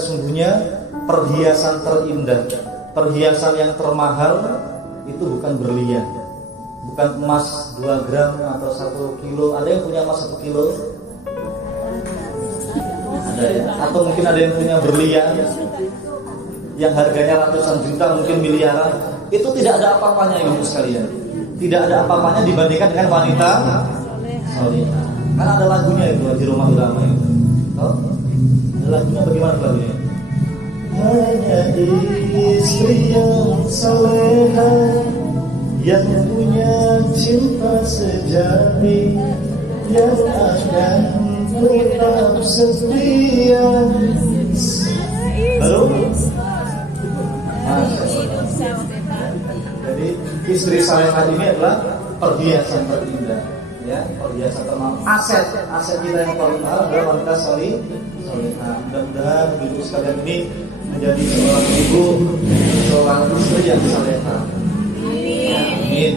sesungguhnya perhiasan terindah, perhiasan yang termahal itu bukan berlian, bukan emas 2 gram atau 1 kilo. Ada yang punya emas 1 kilo? Ada ya? Atau mungkin ada yang punya berlian yang harganya ratusan juta, mungkin miliaran. Itu tidak ada apa-apanya ibu sekalian. Tidak ada apa-apanya dibandingkan dengan wanita salihah. Kan ada lagunya itu di rumah ulama itu. Oh? Ada lagunya, bagaimana lagunya? Hanya istri yang salehah yang punya cinta sejati yang akan tetap setia. Baru? Jadi istri salehah ini adalah perhiasan terindah, ya, perhiasan termahal. Aset kita yang paling mahal adalah wanita salihah. Mudah-mudahan ibu sekalian ini menjadi seorang ibu, seorang istri yang salehah. Amin.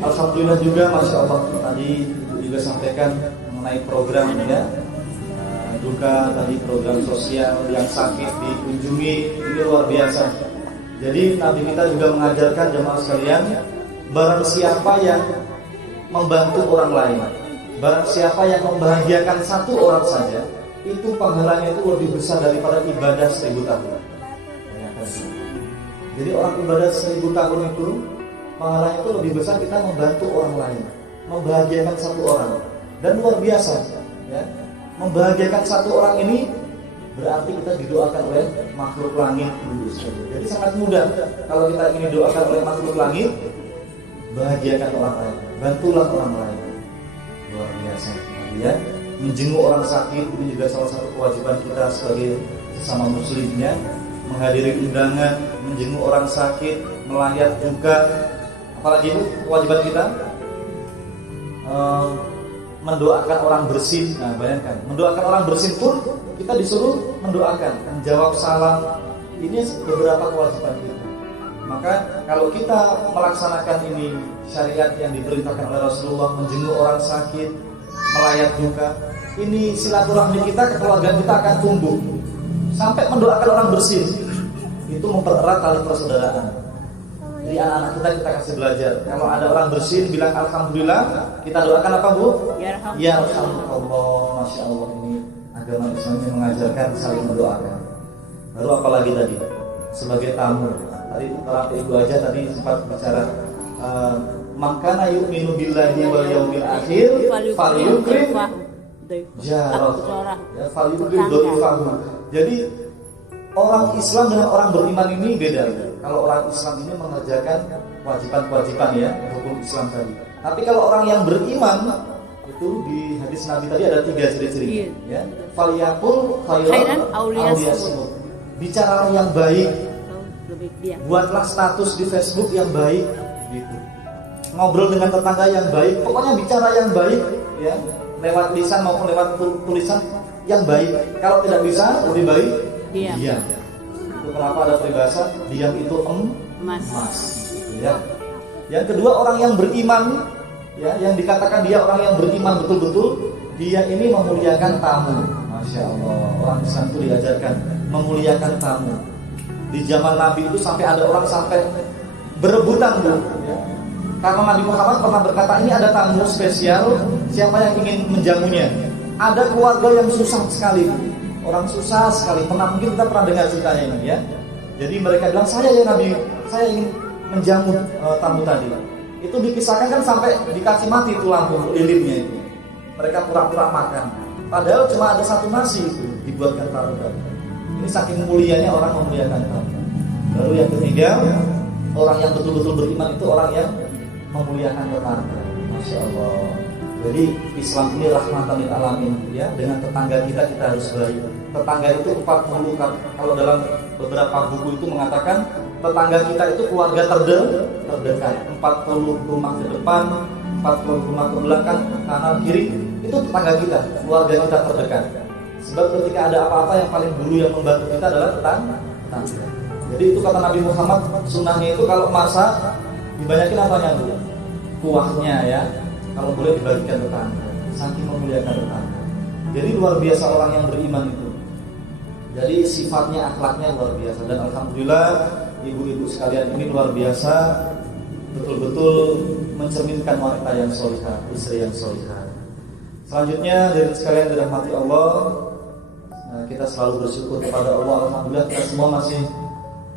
Alhamdulillah juga, masya Allah, tadi ibu juga sampaikan mengenai program ya, duka tadi, program sosial yang sakit dikunjungi, ini luar biasa. Jadi Nabi kita juga mengajarkan jemaah sekalian, barang siapa yang membantu orang lain, barang siapa yang membahagiakan satu orang saja, itu pahalanya itu lebih besar daripada ibadah 1000 tahun. Jadi orang ibadah 1000 tahun itu pahalanya itu lebih besar kita membantu orang lain, membahagiakan satu orang. Dan luar biasa ya, membahagiakan satu orang ini berarti kita didoakan oleh makhluk langit. Jadi sangat mudah kalau kita ingin didoakan oleh makhluk langit, bahagiakan orang lain, bantulah orang lain. Luar biasa ya. Menjenguk orang sakit ini juga salah satu kewajiban kita sebagai sesama muslimnya. Menghadiri undangan, menjenguk orang sakit, melayat juga. Apalagi itu kewajiban kita, mendoakan orang bersin. Nah bayangkan, mendoakan orang bersin pun kita disuruh mendoakan, menjawab salam. Ini beberapa kewajiban kita. Maka kalau kita melaksanakan ini, syariat yang diperintahkan oleh Rasulullah, menjenguk orang sakit, melayat duka, ini silaturahmi kita, kekeluargaan kita akan tumbuh. Sampai mendoakan orang bersin, itu mempererat tali persaudaraan. Jadi anak-anak kita kasih belajar. Kalau ada orang bersin, bilang alhamdulillah. Kita doakan apa bu? Ya alhamdulillah. Masya Allah, ini agama Islam yang mengajarkan saling mendoakan. Lalu apalagi tadi sebagai tamu. Tadi para ibu aja tadi sempat bicara. Makana yu'minu billahi wal yaumil akhir falyukrim jarah. Ya, falyukrim dhaifahu. Jadi orang Islam dengan orang beriman ini beda. Kalau orang Islam ini mengerjakan kewajiban-kewajiban ya, hukum Islam tadi. Tapi kalau orang yang beriman, itu di hadis Nabi tadi ada 3 ciri-ciri ya. Falyaqul khairan aw liyasmut. Bicaralah yang baik. Buatlah status di Facebook yang baik gitu. Ngobrol dengan tetangga yang baik. Pokoknya bicara yang baik ya, lewat lisan maupun lewat tulisan yang baik. Kalau tidak bisa, lebih baik diam. Itu kenapa ada peribahasa diam itu emas. Ya. Yang kedua, orang yang beriman ya, yang dikatakan dia orang yang beriman betul-betul, dia ini memuliakan tamu. Masya Allah, orang Islam itu diajarkan memuliakan tamu. Di zaman Nabi itu sampai ada orang sampai berebutan bu ya. Karena Nabi Muhammad pernah berkata, ini ada tamu spesial, siapa yang ingin menjamunya. Ada keluarga yang susah sekali, orang susah sekali. Mungkin kita pernah dengar ceritanya ini ya. Jadi mereka bilang, saya ya Nabi, saya ingin menjamu tamu tadi. Itu dikisahkan kan sampai dikasih mati itu lampu lilinnya itu. Mereka pura-pura makan. Padahal cuma ada 1 nasi itu dibuatkan tamu tadi. Ini saking mulianya orang memuliakan tamu. Lalu yang ketiga, orang yang betul-betul beriman itu orang yang memuliakan tetangga. Masya Allah. Jadi Islam ini rahmatan lil alamin ya. Dengan tetangga kita harus baik. Tetangga itu 40, kalau dalam beberapa buku itu mengatakan tetangga kita itu keluarga terdekat. 40 rumah ke depan, 40 rumah ke belakang, kanan kiri, itu tetangga kita, keluarga kita terdekat. Sebab ketika ada apa-apa yang paling dulu yang membantu kita adalah tetangga. Jadi itu kata Nabi Muhammad, sunnahnya itu kalau masak dibanyakin apanya dulu? Kuahnya ya. Kalau boleh dibagikan tetangga, saking memuliakan tetangga. Jadi luar biasa orang yang beriman itu. Jadi sifatnya, akhlaknya luar biasa. Dan alhamdulillah ibu-ibu sekalian ini luar biasa, betul-betul mencerminkan wanita yang solihah, istri yang solihah. Selanjutnya dari sekalian dirahmati Allah, kita selalu bersyukur kepada Allah. Alhamdulillah kita semua masih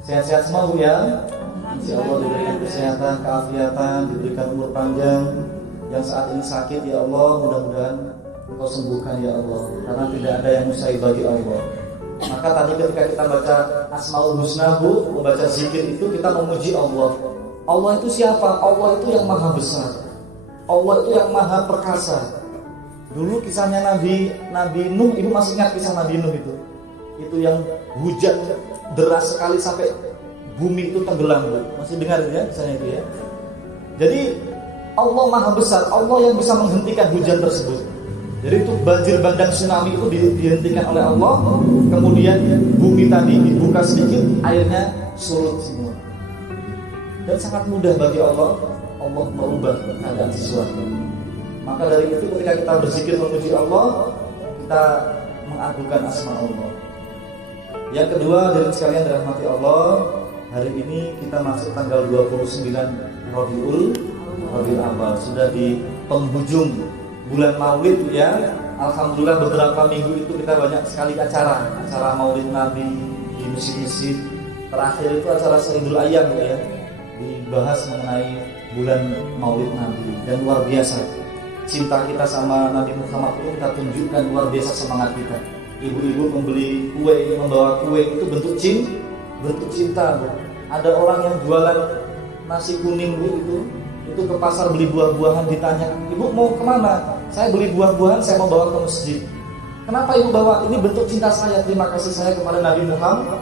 sehat-sehat semua Bu ya. Insya Allah diberikan kesehatan, keafiatan, diberikan umur panjang. Yang saat ini sakit ya Allah, mudah-mudahan Engkau sembuhkan ya Allah, karena tidak ada yang mustahil bagi Allah. Maka tadi ketika kita baca Asmaul Husna Bu, membaca zikir itu kita memuji Allah. Allah itu siapa? Allah itu yang maha besar, Allah itu yang maha perkasa. Dulu kisahnya Nabi Nuh, ibu masih ingat kisah Nabi Nuh itu? Itu yang hujan deras sekali sampai bumi itu tenggelam Bu. Masih dengar ya kisahnya itu ya? Jadi Allah maha besar, Allah yang bisa menghentikan hujan tersebut. Jadi itu banjir bandang tsunami itu dihentikan oleh Allah. Kemudian bumi tadi dibuka sedikit, airnya surut semua. Dan sangat mudah bagi Allah merubah keadaan sesuatu. Maka dari itu ketika kita berzikir memuji Allah, kita mengagungkan asma Allah. Yang kedua dari sekalian dirahmati Allah, hari ini kita masuk tanggal 29 Rabiul Awal, sudah di penghujung bulan Maulid ya. Alhamdulillah beberapa minggu itu kita banyak sekali acara Maulid Nabi di masjid-masjid. Terakhir itu acara Sayyidul Ayyam ya, dibahas mengenai bulan Maulid Nabi. Dan luar biasa cinta kita sama Nabi Muhammad itu kita tunjukkan, luar biasa semangat kita. Ibu-ibu membeli kue, membawa kue itu bentuk cinta Bu. Ada orang yang jualan nasi kuning Bu, itu ke pasar beli buah-buahan, ditanya, ibu mau kemana? Saya beli buah-buahan, saya mau bawa ke masjid. Kenapa ibu bawa? Ini bentuk cinta saya, terima kasih saya kepada Nabi Muhammad.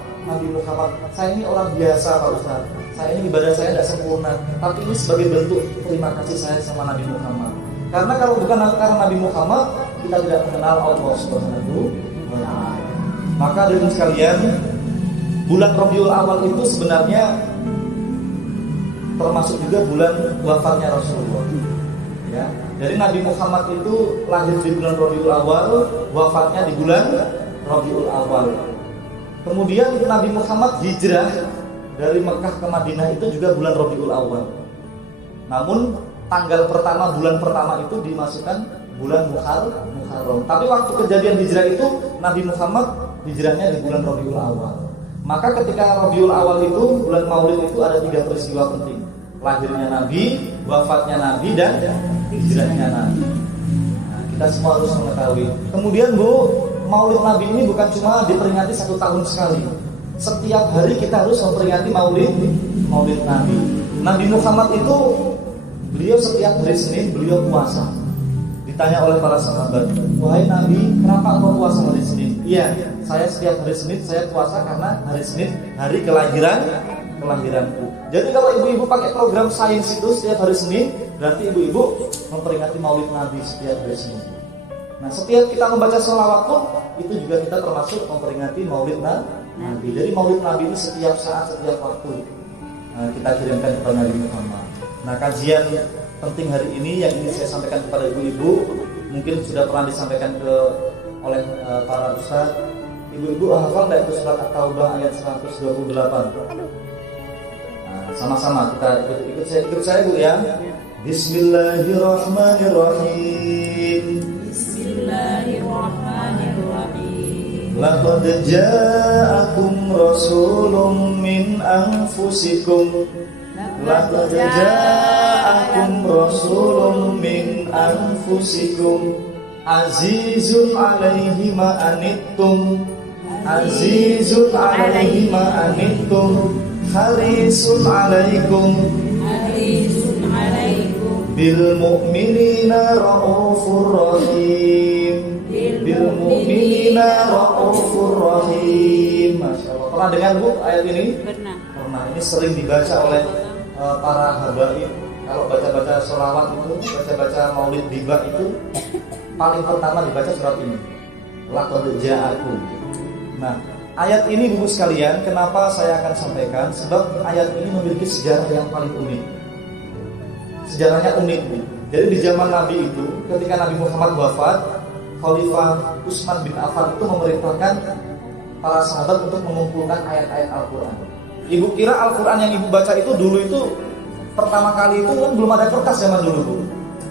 Saya ini orang biasa Pak Ustaz, saya ini ibadah saya tidak sempurna, tapi ini sebagai bentuk terima kasih saya sama Nabi Muhammad. Karena kalau bukan karena Nabi Muhammad, kita tidak mengenal Allah Subhanahu wa ta'ala. Maka dari sekalian, bulan Rabiul Awal itu sebenarnya termasuk juga bulan wafatnya Rasulullah. Ya, jadi Nabi Muhammad itu lahir di bulan Rabiul Awal, wafatnya di bulan Rabiul Awal. Kemudian Nabi Muhammad hijrah dari Mekah ke Madinah itu juga bulan Rabiul Awal. Namun tanggal pertama bulan pertama itu dimasukkan bulan Muharram. Tapi waktu kejadian hijrah itu Nabi Muhammad hijrahnya di bulan Rabiul Awal. Maka ketika Rabiul Awal itu, bulan Maulid itu ada 3 peristiwa penting. Lahirnya Nabi, wafatnya Nabi, dan hijrahnya Nabi. Nah, kita semua harus mengetahui. Kemudian Bu, Maulid Nabi ini bukan cuma diperingati 1 tahun sekali. Setiap hari kita harus memperingati Maulid Nabi. Nabi Muhammad itu, beliau setiap hari Senin, beliau puasa. Ditanya oleh para sahabat, wahai Nabi, kenapa engkau puasa hari Senin? Iya, saya setiap hari Senin saya puasa karena hari Senin hari kelahiranku. Jadi kalau ibu-ibu pakai program sains itu setiap hari Senin, berarti ibu-ibu memperingati Maulid Nabi setiap hari Senin. Nah, setiap kita membaca sholawat pun itu juga kita termasuk memperingati Maulid Nabi. Jadi Maulid Nabi ini setiap saat, setiap waktu kita kirimkan kepada Nabi Muhammad. Nah, kajian penting hari ini yang ingin saya sampaikan kepada ibu-ibu, mungkin sudah pernah disampaikan oleh para ustaz. Ibu-ibu hafal enggak itu surat At-Taubah ayat 128? Nah, sama-sama kita ikut saya Bu ya. Bismillahirrahmanirrahim. Bismillahirrahmanirrahim. Laqad ja'akum rasulun min anfusikum. Laqad ja'akum rasulun min anfusikum. Azizun 'alaihi ma anittum. Azizun 'alaihi ma anittum. Harisun 'alaikum. Harisun 'alaikum. Bil mu'minina raufur rahim. Bil mu'minina raufur rahim. Masyaallah. Pernah dengar Bu ayat ini? Pernah. Ini sering dibaca oleh para habaib. Kalau baca-baca sholawat itu, baca-baca maulid tiba itu, paling pertama dibaca surat ini. Laqad ja'akum. Nah, ayat ini Ibu sekalian, kenapa saya akan sampaikan? Sebab ayat ini memiliki sejarah yang paling unik. Sejarahnya unik Bu. Jadi di zaman Nabi itu, ketika Nabi Muhammad wafat, Khalifah Utsman bin Affan itu memerintahkan para sahabat untuk mengumpulkan ayat-ayat Al-Quran. Ibu kira Al-Quran yang ibu baca itu dulu itu pertama kali itu kan belum ada kertas zaman dulu.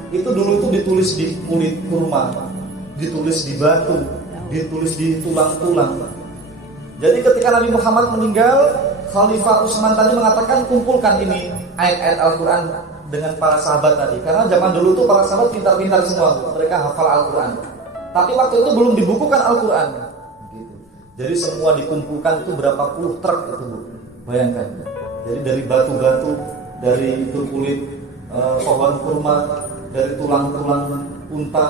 Itu dulu itu ditulis di kulit kurma, ditulis di batu, ditulis di tulang-tulang. Jadi ketika Nabi Muhammad meninggal, Khalifah Utsman tadi mengatakan kumpulkan ini ayat-ayat Al-Quran dengan para sahabat tadi. Karena zaman dulu tuh para sahabat pintar-pintar semua, mereka hafal Al-Quran. Tapi waktu itu belum dibukukan Al-Quran. Gitu. Jadi semua dikumpulkan itu berapa puluh truk itu, bayangkan. Jadi dari batu-batu, dari itu kulit pohon kurma, dari tulang-tulang unta,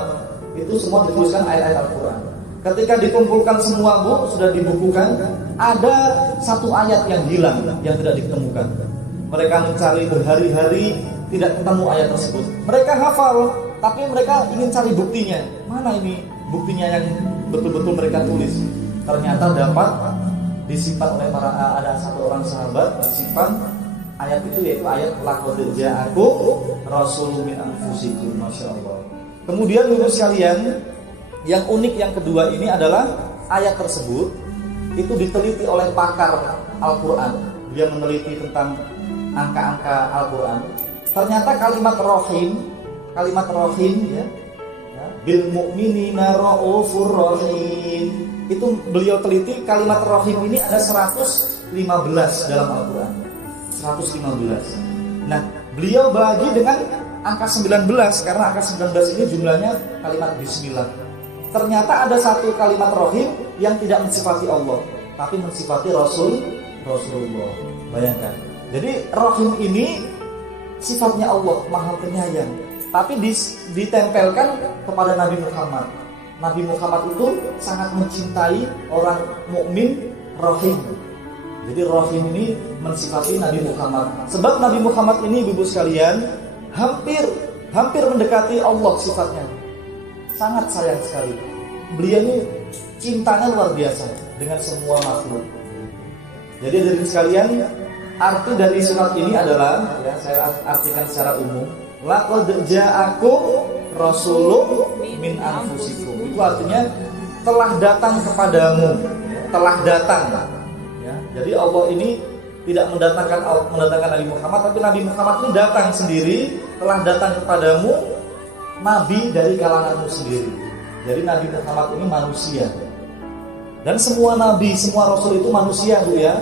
itu semua dituliskan ayat-ayat Al-Quran. Ketika dikumpulkan semua Bu, sudah dibukukan, ada satu ayat yang hilang, yang tidak ditemukan. Mereka mencari berhari-hari, tidak ketemu ayat tersebut. Mereka hafal, tapi mereka ingin cari buktinya. Mana ini buktinya yang betul-betul mereka tulis? Ternyata dapat disimpan oleh ada satu orang sahabat, disimpan ayat itu, yaitu ayat laqad ja'akum rasulun min anfusikum. Masya Allah. Kemudian Ibu sekalian, yang unik yang kedua ini adalah ayat tersebut itu diteliti oleh pakar Al-Quran. Dia meneliti tentang angka-angka Al-Quran. Ternyata kalimat rohim ya, bil mu'minina ra'ufur rahim, itu beliau teliti kalimat rohim ini ada 115 dalam Al-Quran. 115. Nah, beliau bagi dengan angka 19 karena angka 19 ini jumlahnya kalimat bismillah. Ternyata ada satu kalimat rohim yang tidak mensifati Allah, tapi mensifati Rasulullah. Bayangkan. Jadi rohim ini sifatnya Allah, Maha Penyayang, tapi ditempelkan kepada Nabi Muhammad. Nabi Muhammad itu sangat mencintai orang mukmin rohim. Jadi rohim ini mensifati Nabi Muhammad. Sebab Nabi Muhammad ini, Ibu sekalian, hampir mendekati Allah sifatnya. Sangat sayang sekali. Beliau ini cintanya luar biasa dengan semua makhluk. Jadi dari sekalian, arti dari surat ini adalah, ya, saya artikan secara umum, laqad ja'akum rasulun min anfusikum. Itu artinya telah datang kepadamu, telah datang. Ya, jadi Allah ini tidak mendatangkan Nabi Muhammad, tapi Nabi Muhammad ini datang sendiri, telah datang kepadamu nabi dari kalanganmu sendiri. Jadi Nabi Muhammad ini manusia. Dan semua nabi, semua rasul itu manusia, Bu ya.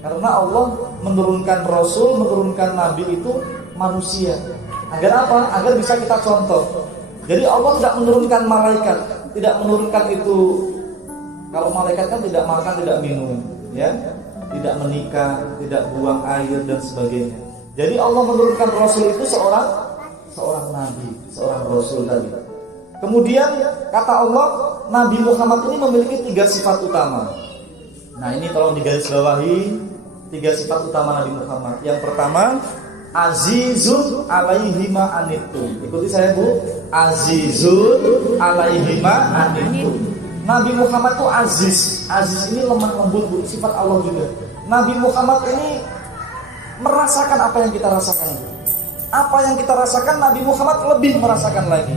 Karena Allah menurunkan rasul, menurunkan nabi itu manusia. Agar apa? Agar bisa kita contoh. Jadi Allah tidak menurunkan malaikat, tidak menurunkan itu. Kalau malaikat kan tidak makan, tidak minum, ya, tidak menikah, tidak buang air dan sebagainya. Jadi Allah menurunkan rasul itu seorang nabi, seorang rasul tadi. Kemudian kata Allah, Nabi Muhammad ini memiliki 3 sifat utama. Nah, ini tolong digarisbawahi 3 sifat utama Nabi Muhammad. Yang pertama, azizun alaihi ma anittum. Ikuti saya, Bu. Azizun alaihi ma anittum. Nabi Muhammad itu aziz. Aziz ini lemah lembut, Bu, sifat Allah juga. Nabi Muhammad ini merasakan apa yang kita rasakan, Bu. Apa yang kita rasakan, Nabi Muhammad lebih merasakan lagi.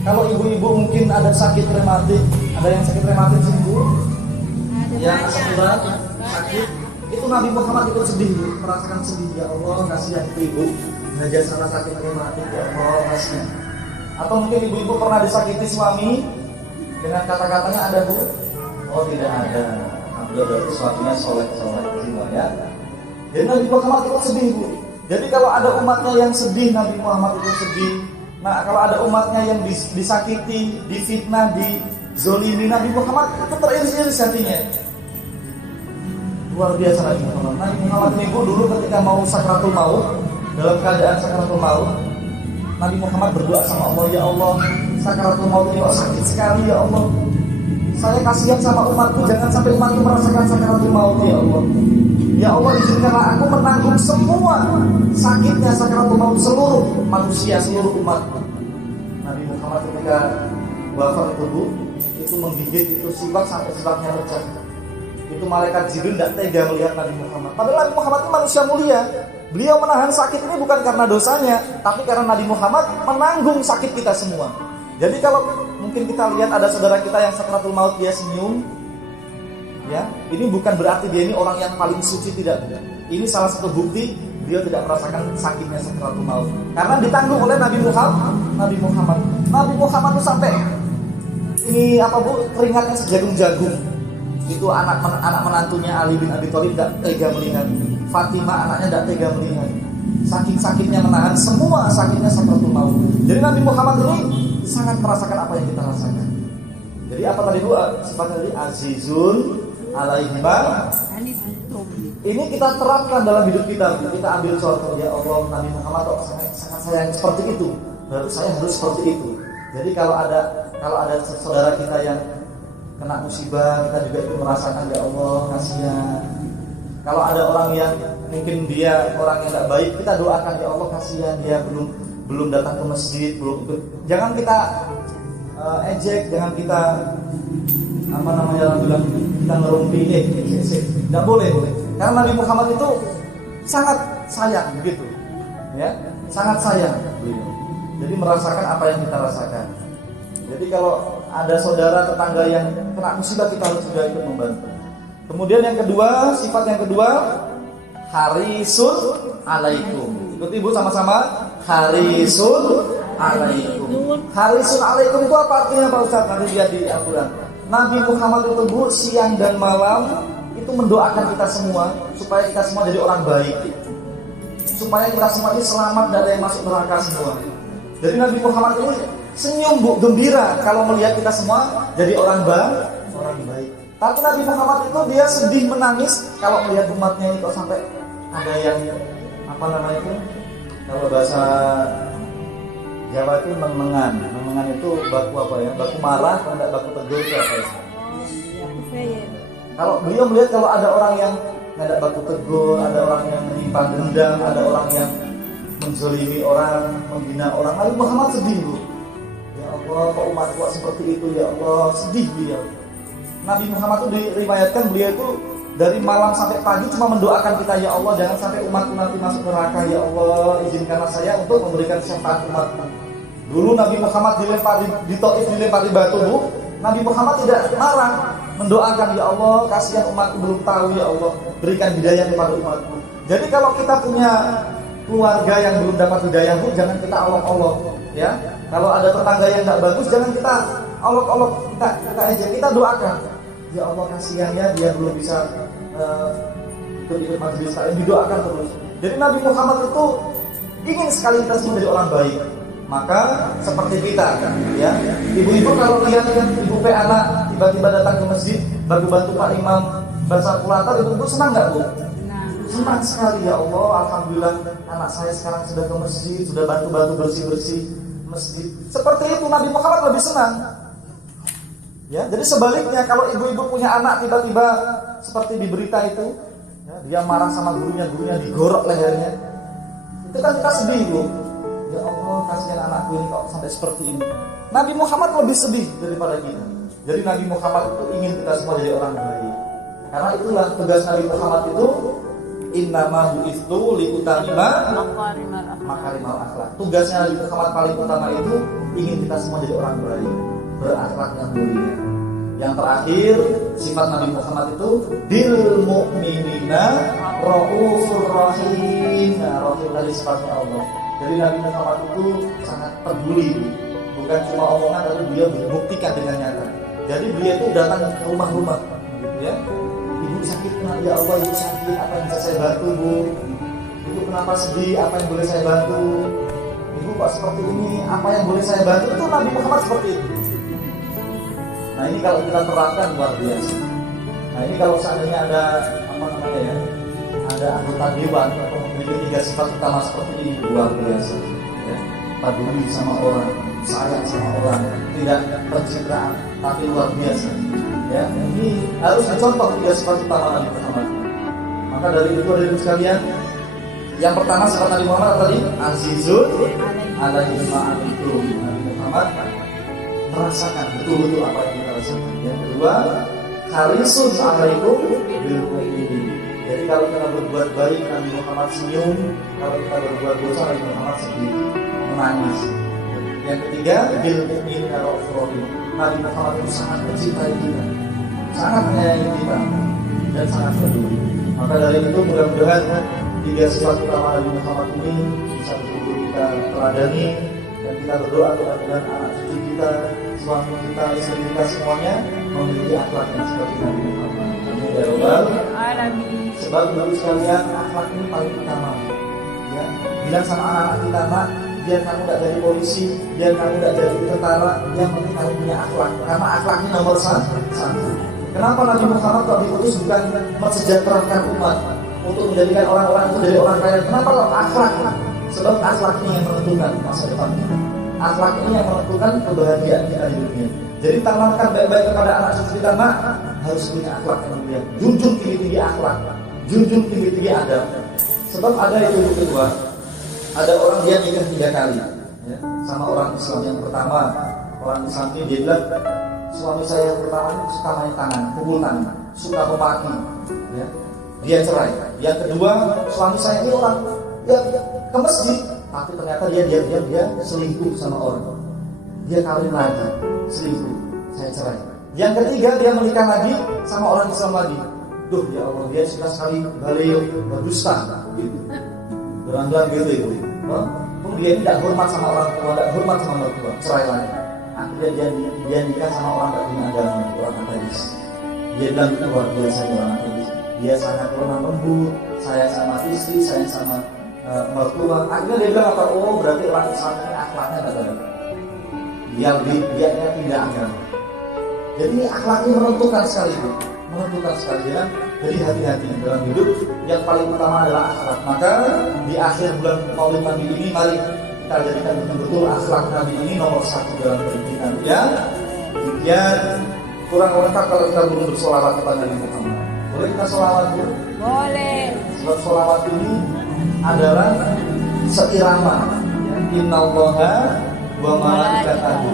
Kalau ibu-ibu mungkin ada sakit rematik, ada yang sakit rematik sembuh, yang asam urat sakit, itu Nabi Muhammad ikut sedih, Bu, merasakan sedih. Ya Allah, kasihan ibu, belajar sana sakit rematik, ya Allah, kasihan. Atau mungkin ibu-ibu pernah disakiti suami, dengan kata-katanya ada, Bu? Oh, tidak ada. Alhamdulillah, berarti suaminya soleh semua, ya. Jadi Nabi Muhammad ikut sedih, Bu. Jadi kalau ada umatnya yang sedih, Nabi Muhammad itu sedih. Nah, kalau ada umatnya yang disakiti, difitnah, dizolimi, Nabi Muhammad itu teriris-iris hatinya. Luar biasa Nabi Muhammad. Nabi Muhammad ini, Bu, dulu ketika mau sakratul maut, dalam keadaan sakratul maut, Nabi Muhammad berdoa sama Allah, ya Allah, sakratul maut ini sakit sekali, ya Allah. Saya kasihan sama umatku, jangan sampai umatku merasakan sakratul maut, ya Allah. Ya Allah, izinkanlah aku menanggung semua sakitnya sakratul maut seluruh manusia, seluruh umat. Nabi Muhammad ketika wafat itu, Bu, itu menggigit itu sibak sampai sibaknya pecah. Itu malaikat Jibril tidak tega melihat Nabi Muhammad. Padahal Nabi Muhammad itu manusia mulia. Beliau menahan sakit ini bukan karena dosanya, tapi karena Nabi Muhammad menanggung sakit kita semua. Jadi kalau mungkin kita lihat ada saudara kita yang sakratul maut, dia senyum, Ya, ini bukan berarti dia ini orang yang paling suci, tidak. Ini salah satu bukti dia tidak merasakan sakitnya sakaratul maut. Karena ditanggung oleh Nabi Muhammad. Nabi Muhammad itu sampai ini apa Bu, keringatnya sejagung-jagung. Itu anak menantunya Ali bin Abi Thalib tidak tega melihat. Fatimah anaknya tidak tega melihat. Saking sakitnya menahan semua sakitnya sakaratul maut. Jadi Nabi Muhammad ini sangat merasakan apa yang kita rasakan. Jadi apa tadi Bu? Sifatnya tadi azizun alaihima. Ini kita terapkan dalam hidup kita. Kita ambil contoh, ya Allah, Nabi Muhammad kok sangat sayang seperti itu. Saya harus seperti itu. Jadi kalau ada saudara kita yang kena musibah, kita juga itu merasakan, ya Allah, kasihan. Kalau ada orang yang mungkin dia orang yang tidak baik, kita doakan, ya Allah, kasihan dia belum datang ke masjid, jangan kita ejek, jangan kita bilang kita ngerumpi, tidak boleh. Karena Nabi Muhammad itu sangat sayang begitu, ya, sangat sayang beliau. Jadi merasakan apa yang kita rasakan. Jadi kalau ada saudara tetangga yang kena musibah, kita harus juga ikut membantu. Kemudian yang kedua, sifat yang kedua, harisun alaikum. Ikuti Ibu sama-sama, harisun alaikum. Harisun alaikum itu apa artinya Pak Ustaz? Nanti lihat di Al-Quran. Nabi Muhammad itu Bu, siang dan malam itu mendoakan kita semua supaya kita semua jadi orang baik, supaya kita semua ini selamat dari yang masuk neraka semua. Jadi Nabi Muhammad ini senyum Bu, gembira kalau melihat kita semua jadi orang baik. Tapi Nabi Muhammad itu dia sedih menangis kalau melihat umatnya itu sampai ada yang kalau bahasa Jawa itu mengengan itu baku apa ya? Baku marah, kalau tidak baku tegur itu apa ya? Kalau beliau melihat kalau ada orang yang tidak baku tegur, ada orang yang menyimpan dendam, ada orang yang menzalimi orang, menghina orang, Nabi Muhammad sedih Bu. Ya Allah, kok umatku seperti itu, ya Allah, sedih beliau. Nabi Muhammad itu diriwayatkan beliau itu dari malam sampai pagi cuma mendoakan kita, ya Allah, jangan sampai umatku nanti masuk neraka, ya Allah, izinkanlah saya untuk memberikan syafaat umatku. Dulu Nabi Muhammad di Taif dilempari batu Bu, Nabi Muhammad tidak marah, mendoakan, ya Allah, kasihan umatku belum tahu, ya Allah, berikan hidayah kepada umatku. Jadi kalau kita punya keluarga yang belum dapat hidayah Bu, jangan kita olok-olok, ya. Kalau ada tetangga yang tidak bagus, jangan kita olok-olok, kita doakan, ya Allah, kasihan ya, dia belum bisa ikut majelis taklim, didoakan terus. Jadi Nabi Muhammad itu ingin sekali kita semua jadi orang baik. Maka seperti kita, ya, ibu-ibu kalau lihat ibu anak tiba-tiba datang ke masjid, bantu Pak Imam baca Qur'an, ibu senang nggak Bu? Senang sekali, ya Allah, alhamdulillah anak saya sekarang sudah ke masjid, sudah bantu bersih masjid. Seperti itu Nabi Muhammad lebih senang. Ya, jadi sebaliknya kalau ibu-ibu punya anak tiba-tiba seperti di berita itu, ya, dia marah sama gurunya digorok lehernya, itu kan kita sedih Bu. Ya Allah, kasihan anakku ini kok sampai seperti ini. Nabi Muhammad lebih sedih daripada kita. Jadi Nabi Muhammad itu ingin kita semua jadi orang baik. Karena itulah tugas Nabi Muhammad itu, innama bu'istu liutamima makarimal akhlak. Tugasnya Nabi Muhammad paling utama itu ingin kita semua jadi orang baik, berakhlak yang mulia. Yang terakhir, sifat Nabi Muhammad itu bil mu'minina raufur rahim. Nah, rahim tadi sifatnya Allah. Jadi Nabi Muhammad itu sangat peduli, bukan cuma omongan, tapi beliau membuktikan dengan nyata. Jadi beliau itu datang ke rumah-rumah, gitu ya. Ibu sakit, ya Allah, ibu sakit, apa yang bisa saya bantu Bu? Ibu kenapa sedih, apa yang boleh saya bantu? Ibu kok seperti ini, apa yang boleh saya bantu? Itu Nabi Muhammad seperti itu. Nah ini kalau kita terapkan luar biasa. Nah ini kalau seandainya ada ada anggota dewan atau memiliki 3 sifat utama seperti ini, luar biasa. Ya, peduli sama orang, sayang sama orang, tidak pencitraan, tapi luar biasa. Ya, ini harus dicontoh 3 sifat utama Nabi Muhammad. Maka dari itu sekalian, yang pertama sifat Nabi Muhammad tadi azizun alaihi ma'anikum. Nabi Muhammad merasakan betul-betul apa yang kita rasakan. Yang kedua, harisun alaikum bil mu'minin. Jadi kalau kita berbuat baik, Nabi Muhammad senyum. Kalau kita berbuat dosa, Nabi Muhammad sedih, menangis. Yang ketiga, bil mu'minin raufur rahim. Nabi Muhammad itu sangat mencintai kita. sangat menyayangi kita dan sangat peduli. Maka dari itu mudah-mudahan 3 sifat utama Nabi Muhammad ini bisa betul-betul kita teladani, dan kita berdoa mudah-mudahan anak cucu kita, suami kita, istri kita semuanya memiliki akhlak yang seperti Nabi Muhammad. Amin ya rabbal alamin. Sebab Nabi sekalian, akhlak ini paling utama. Ya, bilang sama anak-anak kita, nak, biar kamu tidak jadi polisi, biar kamu tidak jadi tentara, yang penting kamu punya akhlak. Karena akhlak ini nomor 1. Kenapa Nabi Muhammad kalau diutus bukan mensejahterakan umat, untuk menjadikan orang-orang itu dari orang kaya? Kenapa kalau akhlak? Sebab akhlak ini yang menentukan masa depan kita. Akhlak ini yang menentukan kebahagiaan kita di dunia. Jadi tanamkan baik-baik kepada anak cucu kita, nak, harus punya akhlak yang mulia. Junjung tinggi-tinggi akhlak, junjung tinggi-tinggi adab. Sebab ada yang kedua, ada orang dia nikah 3 kali, ya, sama orang Islam yang pertama. Orang Islam ini dia bilang, suami saya yang pertama ini suka main tangan, pukul tangan, suka memaki, ya. Dia cerai. Yang kedua, suami saya ini orang yang ke masjid, tapi ternyata dia selingkuh sama orang. Dia kawin lagi, selingkuh, saya cerai. Yang ketiga, dia menikah lagi sama orang Islam lagi. Duh ya Allah, dia suka sekali beliau berdusta, gitu. Beranggapan gitu itu. Dia tidak hormat sama orang tua, tidak hormat sama mertua, cerai lagi. Akhirnya dia nikah sama orang tak punya agama, orang ateis. Dia bilang itu luar biasa orang ateis. Dia sangat lemah lembut, sayang sama istri, sayang sama mertua. Akhirnya dia bilang apa? Oh, berarti orang Islam ini akhlaknya tidak baik. Dia tidak agama. Jadi akhlaknya menentukan sekali, menentukan sekali, ya. Jadi hati-hati dalam hidup. Yang paling utama adalah akhlak. Maka di akhir bulan Maulid Nabi ini, mari kita jadikan betul-betul akhlak Nabi ini nomor 1 dalam hidup kita. Ya, demikian. Kurang lengkap kalau kita belum bersolawat kepada Nabi Muhammad. Boleh kita solawat dulu? Boleh. Sebab solawat ini adalah seirama. Innallaha wa malaikatahu.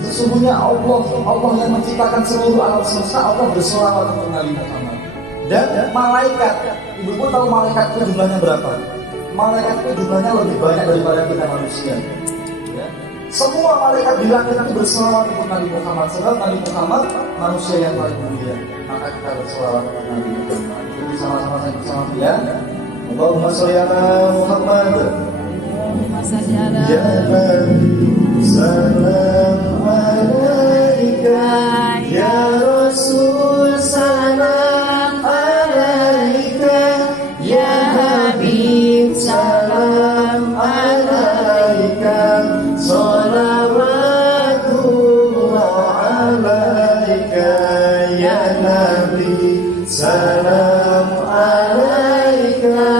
Sesungguhnya Allah yang menciptakan seluruh alam semesta, Allah bersolawat untuk Nabi Muhammad. Dan malaikat, ibu pun tahu malaikat itu jumlahnya berapa? Malaikat itu jumlahnya lebih banyak daripada kita manusia. Ya. Semua malaikat di langit itu bersolawat untuk Nabi Muhammad. Sebab Nabi Muhammad manusia yang paling mulia. Maka kita bersolawat untuk Nabi Muhammad. Jadi sama-sama saya bersama dia. Allahumma sholli ala Muhammad. Ya Nabi salam alaika, ya Rasul salam alaika, ya Habib salam alaika, salawatullah alaika, ya Nabi salam alaika,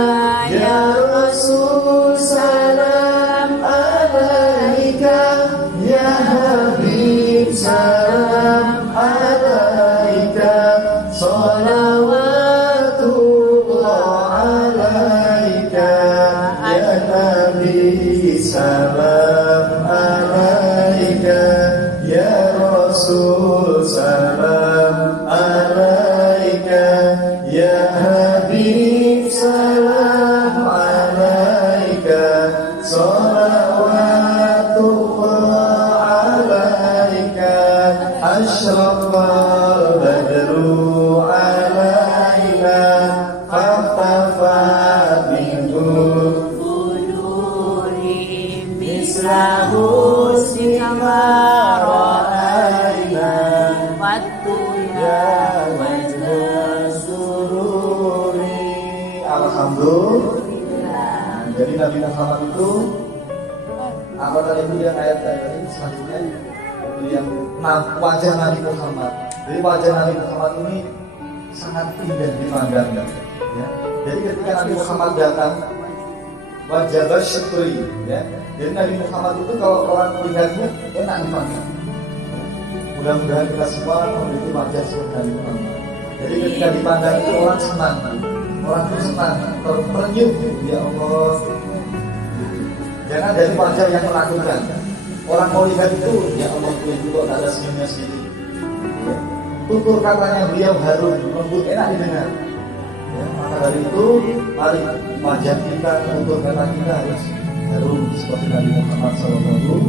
ya Rasul salam alaika, ya Habib salam alaika, salawatullah alaika, ya Nabi salam alaika, ya Rasul salam alaika, ya Habib salam alaika, salawatullah alaika, asyraqal badru alaina, fahtafat minhu buduri misla husnika ma ra'aina, wattuya wajna sururi. Alhamdulillah. Jadi Nabi Muhammad itu apa tadi itu yang ayat tadi selanjutnya itu yang wajah Nabi Muhammad. Jadi wajah Nabi Muhammad ini sangat indah dipandang, ya. Jadi ketika Nabi Muhammad datang, wajah syukri, ya. Jadi Nabi Muhammad itu kalau orang melihatnya enak dipandang. Mudah-mudahan kita semua memiliki wajah seperti Nabi Muhammad. Jadi ketika dipandang itu orang senang, orang itu senang, terpenyuh, ya Allah. Jangan dari wajah yang menakutkan. Orang mau lihat itu, ya Allah, itu kok ada senyumnya sedikit. Ya. Tutur katanya beliau harum, lembut, enak didengar. Ya, maka dari itu, mari wajah kita, tutur kata kita harus harum seperti Nabi Muhammad SAW.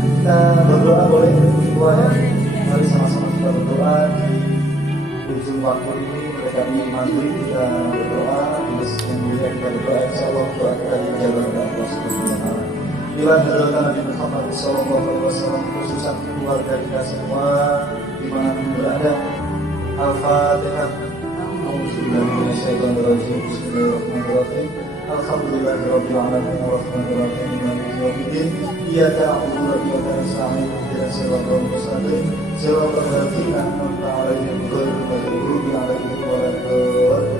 Kita berdoa boleh? Mari sama-sama. kita berdoa di ujung waktu ini mendekati maghrib, kita berdoa di masjid yang mulia, kita berdoa insyaallah doa kita dijawab oleh Allah Subhanahu wa taala. Bila hadratan Nabi Muhammad sallallahu alaihi wasallam, khususan keluarga kita semua dimanapun berada. Al-Fatihah. Auzubillahi minasyaitonir rajim. Bismillahirrahmanirrahim. Alhamdulillahirabbil alamin arrahmanir rahim maliki yaumiddin. Iyyaka na'budu wa iyyaka nasta'in ihdinas siratal mustaqim siratal ladzina an'amta 'alaihim ghairil maghdubi 'alaihim waladdallin.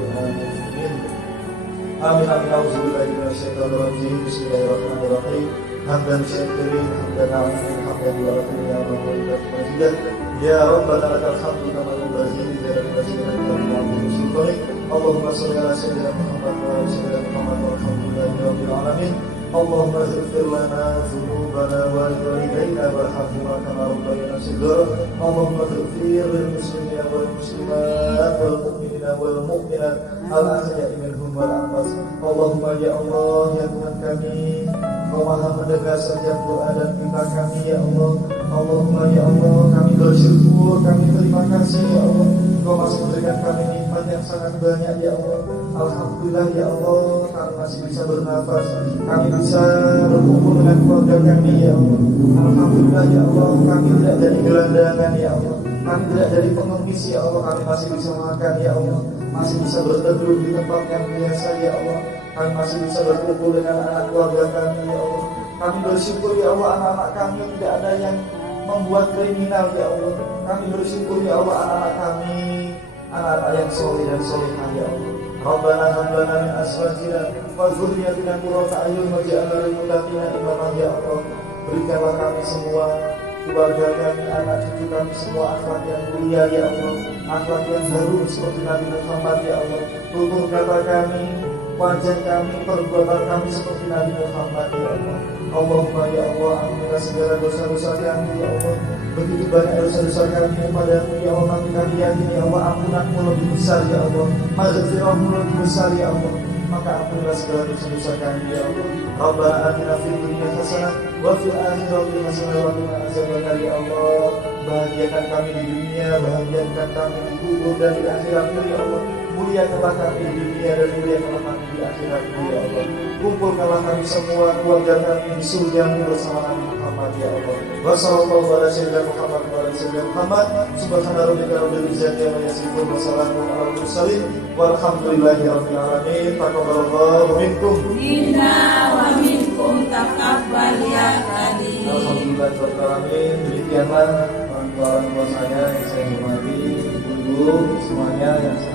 Amin amin. Auzubillahi minasyaitonir rajim. Bismillahirrahmanirrahim. Hamdan syakirin hamdan 'alimin hamdan walakin ya rabbana majidan ya rabbana lakal hamdu kama yanbaghi li jalali wajhika wa li 'azimi sultanik. Allahumma shalli ala sayyidina Muhammad wa ala sayyidina Muhammad walhamdulillahi rabbil alamin. Allahumma ighfir lana dhunubana wa liwalidayna warhamhuma kama rabbayana shighara. Allahumma ighfir lil muslimina wal muslimat wal mu'minina wal mu'minat al ahya'i minhum wal amwat. Allahumma ya Allah ya Tuhan kami, Engkau Maha mendengar setiap doa dan minta kami ya Allah. Allahumma ya Allah, kami bersyukur, kami terima kasih ya Allah. Engkau masih memberikan kami nikmat yang sangat banyak ya Allah. Alhamdulillah ya Allah, kami masih bisa bernafas, kami bisa berkumpul dengan keluarga kami ya Allah. Alhamdulillah ya Allah, kami tidak dari gelandangan ya Allah, kami tidak dari pengemis ya Allah, kami masih bisa makan ya Allah, masih bisa berteduh di tempat yang biasa ya Allah, kami masih bisa berkumpul dengan anak keluarga kami ya Allah. Kami bersyukur ya Allah, anak-anak kami tidak ada yang membuat kriminal ya Allah. Kami bersyukur ya Allah, anak-anak kami anak-anak yang soleh dan solehah ya Allah. Rabbana hab lana min azwajina wa dzurriyyatina qurrata a'yun waj'alna lil muttaqina imama ya Allah. Berikanlah kami semua, keluarga kami, anak cucu kami semua akhlak yang mulia ya Allah, akhlak yang baru seperti Nabi Muhammad ya Allah. Tutur kata kami, wajah kami, perbuatan kami seperti Nabi Muhammad ya Allah. Allahumma ya Allah, ampunilah segala dosa-dosa kami ya Allah. Begitu banyak dosa-dosa kami kepadamu ya Allah, tapi kami yakin ya Allah, ampunanmu lebih besar ya Allah, maghfirahmu lebih besar ya Allah. Maka ampunilah segala dosa-dosa kami ya Allah. Rabbana atina fid dunya hasanah wa fil akhirati hasanah wa qina adzabannar ya Allah. Bahagiakan kami di dunia, bahagiakan kami di kubur dan di akhirat ya Allah. Muliakanlah kami di dunia dan muliakanlah kami di akhirat ya Allah. Kumpulkanlah kami semua, keluarga kami di surga-Mu bersama Nabi Muhammad ya Allah. Wassallallahu ala sayyidina Muhammad wa ala sayyidina Muhammad. Subhana rabbika rabbil izzati amma yasifun wa salamun alal mursalin walhamdulillahi rabbil alamin. Taqabbalallahu minkum Inna wa minkum taqabbal ya karim. Alhamdulillahi rabbil alamin. Demikianlah orang tua saya yang saya hormati, ibu-ibu semuanya yang saya